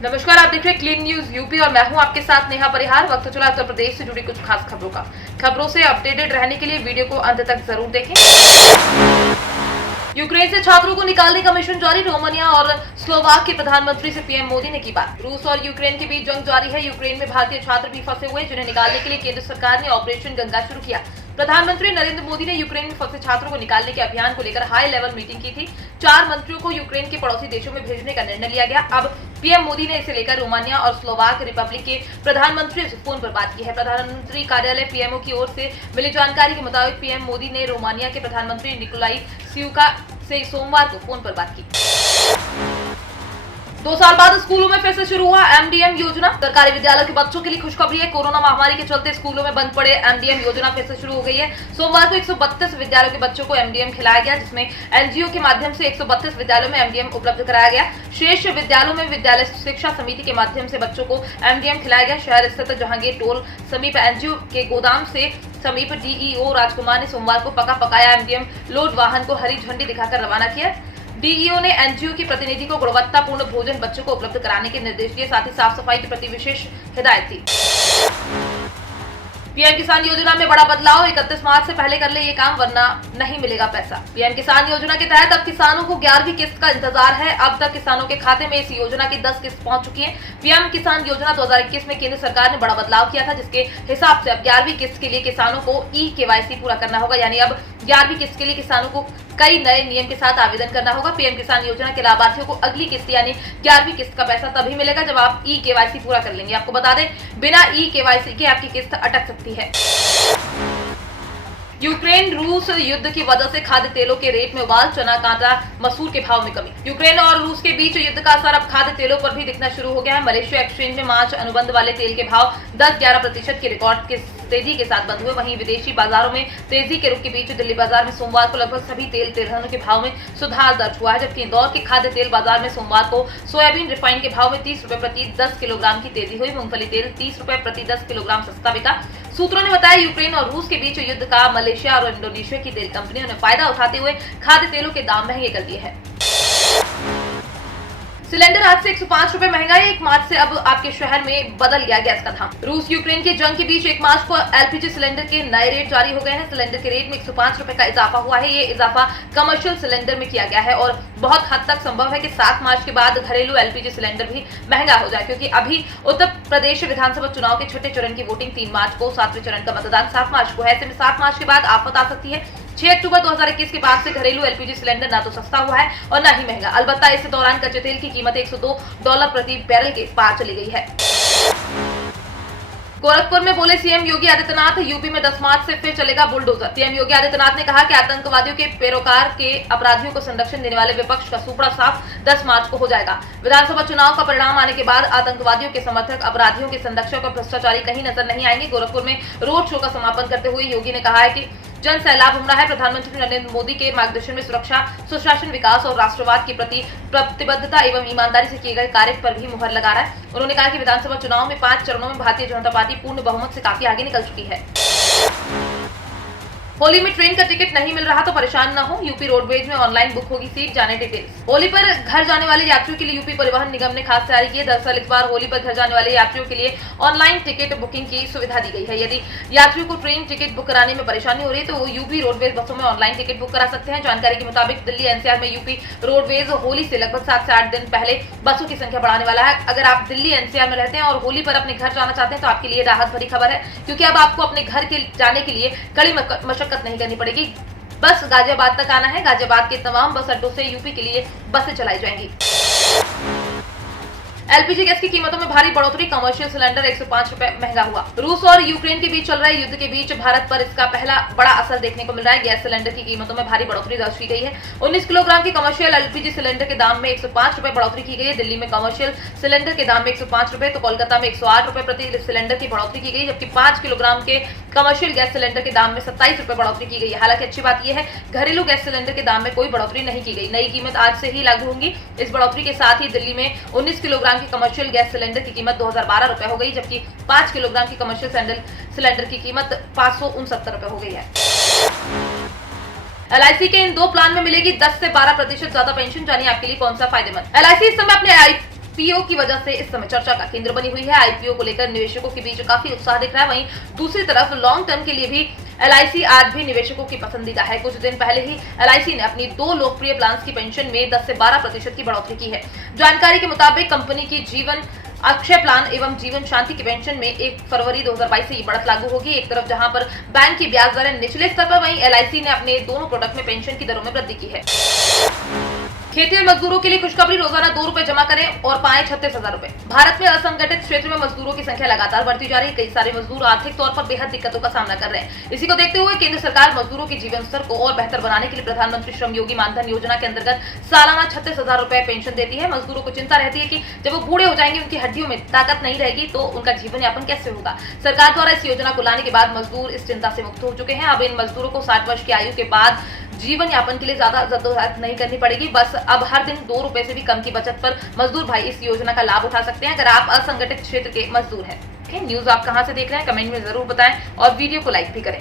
नमस्कार, आप देख रहे हैं क्लीन न्यूज यूपी और मैं हूं आपके साथ नेहा परिहार। वक्त चला उत्तर प्रदेश से जुड़ी कुछ खास खबरों का। खबरों से अपडेटेड रहने के लिए वीडियो को अंत तक जरूर देखें। यूक्रेन से छात्रों को निकालने का मिशन जारी। रोमानिया और स्लोवाक के प्रधानमंत्री से पीएम मोदी ने की बात। रूस और यूक्रेन के बीच जंग जारी है। यूक्रेन में भारतीय छात्र भी फंसे हुए, जिन्हें निकालने के लिए केंद्र सरकार ने ऑपरेशन गंगा शुरू किया। प्रधानमंत्री नरेंद्र मोदी ने यूक्रेन में फंसे छात्रों को निकालने के अभियान को लेकर हाई लेवल मीटिंग की थी। 4 मंत्रियों को यूक्रेन के पड़ोसी देशों में भेजने का निर्णय लिया गया। अब पीएम मोदी ने इसे लेकर रोमानिया और स्लोवाक रिपब्लिक के प्रधानमंत्रियों से फोन पर बात की है। प्रधानमंत्री कार्यालय पीएमओ की ओर से मिली जानकारी के मुताबिक पीएम मोदी ने रोमानिया के प्रधानमंत्री निकोलाई सियुका से सोमवार को फोन पर बात की। 2 साल बाद स्कूलों में फिर से शुरू हुआ एमडीएम योजना। सरकारी विद्यालयों के बच्चों के लिए खुशखबरी है। कोरोना महामारी के चलते स्कूलों में बंद पड़े एमडीएम योजना फिर से शुरू हो गई है। सोमवार को 132 विद्यालयों के बच्चों को एमडीएम खिलाया गया, जिसमें एनजीओ के माध्यम से 132 विद्यालयों में एमडीएम उपलब्ध कराया गया। शेष विद्यालयों में विद्यालय शिक्षा समिति के माध्यम से बच्चों को एमडीएम खिलाया गया। शहर स्थित जहांगीर टोल समीप एनजीओ के गोदाम से समीप डीईओ राजकुमार ने सोमवार को पका पकाया एमडीएम लोड वाहन को हरी झंडी दिखाकर रवाना किया। डीईओ ने एनजीओ के प्रतिनिधि को गुणवत्तापूर्ण भोजन बच्चों को उपलब्ध कराने के निर्देश दिए, साथ ही साफ सफाई के प्रति विशेष हिदायत दी। पीएम किसान योजना में बड़ा बदलाव। 31 मार्च से पहले कर ले ये काम, वरना नहीं मिलेगा पैसा। पीएम किसान योजना के तहत अब किसानों को 11वीं किस्त का इंतजार है। अब तक किसानों के खाते में इस योजना की 10 किस्त पहुंच चुकी है। पीएम किसान योजना 2021 में केंद्र सरकार ने बड़ा बदलाव किया था, जिसके हिसाब से अब 11वीं किस्त के लिए किसानों को ई-केवाईसी पूरा करना होगा। यानी अब 11वीं किस्त के लिए किसानों को कई नए नियम के साथ आवेदन करना होगा। पीएम किसान योजना के लाभार्थियों को अगली किस्त यानी 11वीं किस्त का पैसा तभी मिलेगा जब आप ई-केवाईसी पूरा कर लेंगे। आपको बता दें, बिना ई-केवाईसी के आपकी किस्त अटक सकती है। यूक्रेन रूस युद्ध की वजह से खाद्य तेलों के रेट में उबाल। चना, कांदा, मसूर के भाव में कमी। यूक्रेन और रूस के बीच युद्ध का असर अब खाद्य तेलों पर भी दिखना शुरू हो गया है। मलेशिया एक्सचेंज में मार्च अनुबंध वाले तेल के भाव 10-11% के रिकॉर्ड के तेजी के साथ बंद हुए। वहीं विदेशी बाजारों में तेजी के रुख के बीच दिल्ली बाजार में सोमवार को लगभग सभी तेल तिलहनों के भाव में सुधार दर्ज हुआ है, जबकि इंदौर के खाद्य तेल बाजार में सोमवार को सोयाबीन रिफाइंड के भाव में 30 रुपए प्रति 10 किलोग्राम की तेजी हुई। मूंगफली तेल 30 रुपए प्रति 10 किलोग्राम सस्ता बिका। सूत्रों ने बताया, यूक्रेन और रूस के बीच युद्ध का मलेशिया और इंडोनेशिया की तेल कंपनियों ने फायदा उठाते हुए खाद्य तेलों के दाम महंगे कर दिए हैं। सिलेंडर आज से 105 रुपए महंगाई। 1 मार्च से अब आपके शहर में बदल गया गैस का दाम। रूस यूक्रेन की जंग के बीच 1 मार्च को एलपीजी सिलेंडर के नए रेट जारी हो गए हैं। सिलेंडर के रेट में 105 रुपए का इजाफा हुआ है। ये इजाफा कमर्शियल सिलेंडर में किया गया है और बहुत हद तक संभव है कि 7 मार्च के बाद घरेलू एलपीजी सिलेंडर भी महंगा हो जाए, क्योंकि अभी उत्तर प्रदेश विधानसभा चुनाव के छठे चरण की वोटिंग 3 मार्च को, 7वें चरण का मतदान 7 मार्च को है। ऐसे में 7 मार्च के बाद आफत आ सकती है। 6 अक्टूबर 2021 के बाद से घरेलू एलपीजी सिलेंडर ना तो सस्ता हुआ है और ना ही महंगा। अलबत्ता इस दौरान कच्चे तेल की कीमत $102 प्रति बैरल के पार चली गई है। गोरखपुर में बोले सीएम योगी आदित्यनाथ, यूपी में 10 मार्च से फिर चलेगा बुलडोजर। सीएम योगी आदित्यनाथ ने कहा कि आतंकवादियों के पैरोकार के अपराधियों को संरक्षण देने वाले विपक्ष का सुपड़ा साफ 10 मार्च को हो जाएगा। विधानसभा चुनाव का परिणाम आने के बाद आतंकवादियों के समर्थक, अपराधियों के संरक्षक और भ्रष्टाचारी कहीं नजर नहीं आएंगे। गोरखपुर में रोड शो का समापन करते हुए योगी ने कहा है कि जन सैलाब उमड़ा है। प्रधानमंत्री नरेंद्र मोदी के मार्गदर्शन में सुरक्षा, सुशासन, विकास और राष्ट्रवाद के प्रति प्रतिबद्धता एवं ईमानदारी से किए गए कार्य पर भी मुहर लगा रहा है। उन्होंने कहा कि विधानसभा चुनाव में 5 चरणों में भारतीय जनता पार्टी पूर्ण बहुमत से काफी आगे निकल चुकी है। होली में ट्रेन का टिकट नहीं मिल रहा तो परेशान न हो। यूपी रोडवेज में ऑनलाइन बुक होगी सीट, जाने डिटेल्स। होली पर घर जाने वाले यात्रियों के लिए यूपी परिवहन निगम ने खास तैयारी की है। दरअसल इस बार होली पर घर जाने वाले यात्रियों के लिए ऑनलाइन टिकट बुकिंग की सुविधा दी गई है। यदि यात्रियों को ट्रेन टिकट बुक कराने में परेशानी हो रही है तो वो यूपी रोडवेज बसों में ऑनलाइन टिकट बुक करा सकते हैं। जानकारी के मुताबिक दिल्ली एनसीआर में यूपी रोडवेज होली से लगभग 7 से 8 दिन पहले बसों की संख्या बढ़ाने वाला है। अगर आप दिल्ली एनसीआर में रहते हैं और होली पर अपने घर जाना चाहते हैं तो आपके लिए राहत भरी खबर है, क्योंकि अब आपको अपने घर के जाने के लिए कड़ी मशक्कत नहीं करनी पड़ेगी। बस गाजियाबाद तक आना है। गाजियाबाद के तमाम बस अड्डों से यूपी के लिए बसें चलाई जाएंगी। एलपीजी गैस की कीमतों में भारी बढ़ोतरी। कमर्शियल सिलेंडर 105 रुपए महंगा हुआ। रूस और यूक्रेन के बीच चल रहे युद्ध के बीच भारत पर इसका पहला बड़ा असर देखने को मिल रहा है। गैस सिलेंडर की कीमतों में भारी बढ़ोतरी दर्ज की गई है। 19 किलोग्राम की कमर्शियल एलपीजी सिलेंडर के दाम में 105 रुपए बढ़ोतरी की गई है। दिल्ली में कमर्शियल सिलेंडर के दाम में 105 रुपए तो कोलकाता में 108 रुपए प्रति सिलेंडर की बढ़ोतरी की गई, जबकि 5 किलोग्राम के कमर्शियल गैस सिलेंडर के दाम में 27 रुपए बढ़ोतरी की गई है। हालांकि अच्छी बात यह है, घरेलू गैस सिलेंडर के दाम में कोई बढ़ोतरी नहीं की गई। नई कीमत आज से ही लागू होंगी। इस बढ़ोतरी के साथ ही दिल्ली में 19 किलोग्राम की कमर्शियल गैस सिलेंडर की कीमत 2012 रुपए हो गई, जबकि 5 किलोग्राम की कमर्शियल सिलेंडर की कीमत 569 रुपए हो गई है। एलआईसी के इन 2 प्लान में मिलेगी 10 से 12% ज्यादा पेंशन। जानिए आपके लिए कौन सा फायदेमंद। एलआईसी इस समय अपने पीओ की वजह से इस समय चर्चा का केंद्र बनी हुई है। आईपीओ को लेकर निवेशकों के बीच काफी उत्साह दिख रहा है। वहीं दूसरी तरफ लॉन्ग टर्म के लिए भी एलआईसी आज भी निवेशकों की पसंदीदा है। कुछ दिन पहले ही एलआईसी ने अपनी 2 लोकप्रिय प्लान्स की पेंशन में 10 से 12% की बढ़ोतरी की है। जानकारी के मुताबिक कंपनी की जीवन अक्षय प्लान एवं जीवन शांति की पेंशन में 1 फरवरी 2022 से ये बढ़त लागू होगी। एक तरफ जहां पर बैंक की ब्याज दरें निचले स्तर पर, वहीं एलआईसी ने अपने दोनों प्रोडक्ट में पेंशन की दरों में वृद्धि की है। खेती और मजदूरों के लिए खुशखबरी, रोजाना 2 रुपए जमा करें और पाएं 36,000 रुपए। भारत में असंगठित क्षेत्र में मजदूरों की संख्या लगातार बढ़ती जा रही है। कई सारे मजदूर आर्थिक तौर पर बेहद दिक्कतों का सामना कर रहे हैं। इसी को देखते हुए केंद्र सरकार मजदूरों के जीवन स्तर को और बेहतर बनाने के लिए प्रधानमंत्री श्रम योगी मानधन योजना के अंतर्गत सालाना 36,000 रुपए पेंशन देती है। मजदूरों को चिंता रहती है कि जब वो बूढ़े हो जाएंगे, उनकी हड्डियों में ताकत नहीं रहेगी तो उनका जीवन यापन कैसे होगा। सरकार द्वारा इस योजना को लाने के बाद मजदूर इस चिंता से मुक्त हो चुके हैं। अब इन मजदूरों को 60 वर्ष की आयु के बाद जीवन यापन के लिए ज्यादा जद्दोजहद नहीं करनी पड़ेगी। बस अब हर दिन 2 रुपए से भी कम की बचत पर मजदूर भाई इस योजना का लाभ उठा सकते हैं, अगर आप असंगठित क्षेत्र के मजदूर हैं। न्यूज आप कहां से देख रहे हैं, कमेंट में जरूर बताएं और वीडियो को लाइक भी करें।